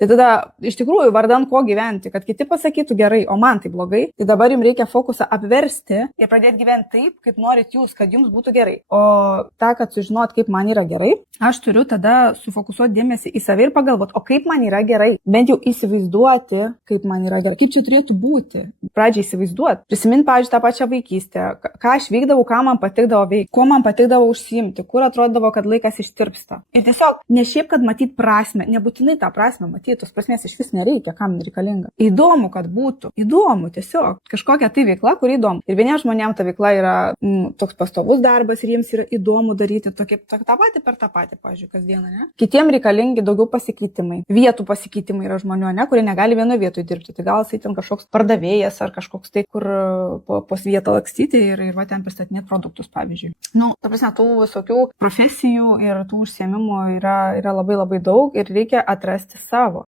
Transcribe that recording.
Tai tada iš tikrųjų vardan ko gyventi, kad kiti pasakytų gerai, o man tai blogai, tai dabar jums reikia fokusą apversti ir pradėti gyventi taip, kaip norit jūs, kad jums būtų gerai. O tą, kad sužinot, kaip man yra gerai, aš turiu tada sufokusuoti dėmesį į save ir pagalvoti, o kaip man yra gerai. Bent jau įsivaizduoti, kaip man yra gerai, kaip čia turėtų būti. Pradžiai įsivaizduoti. Prisiminti, pavyzdžiui, tą pačią vaikystę, ką aš vykdavau, ką man patikdavo veikti, kuo man patikdavo užsiimti, kur atrodavo, kad laikas ištirpsta. Ir tiesiog ne šiaip, kad matyt prasme, nebūtinai tą prasme matyti, tos prasmės iš vis nereikia, kam reikalinga. Įdomu, kad būtų. Įdomu tiesiog. Kažkokia tai veikla, kur įdomu. Ir vieniems žmonėms ta veikla yra toks pastovus darbas ir jiems yra įdomu daryti tą patį per tą patį, pavyzdžiui, kasdieną, ne? Kitiems reikalingi daugiau pasikeitimai. Vietų pasikeitimai yra žmonių, ne, kurie negali vienoje vietoje dirbti. Tai gal jisai ten kažkoks pardavėjas ar kažkoks tai, kur po vietą lakstyti ir va ten pristatinėti produktus, pavyzdžiui. Ta prasme, tų visokių profesijų ir tų užsiėmimų yra labai labai daug ir reikia atrasti savo.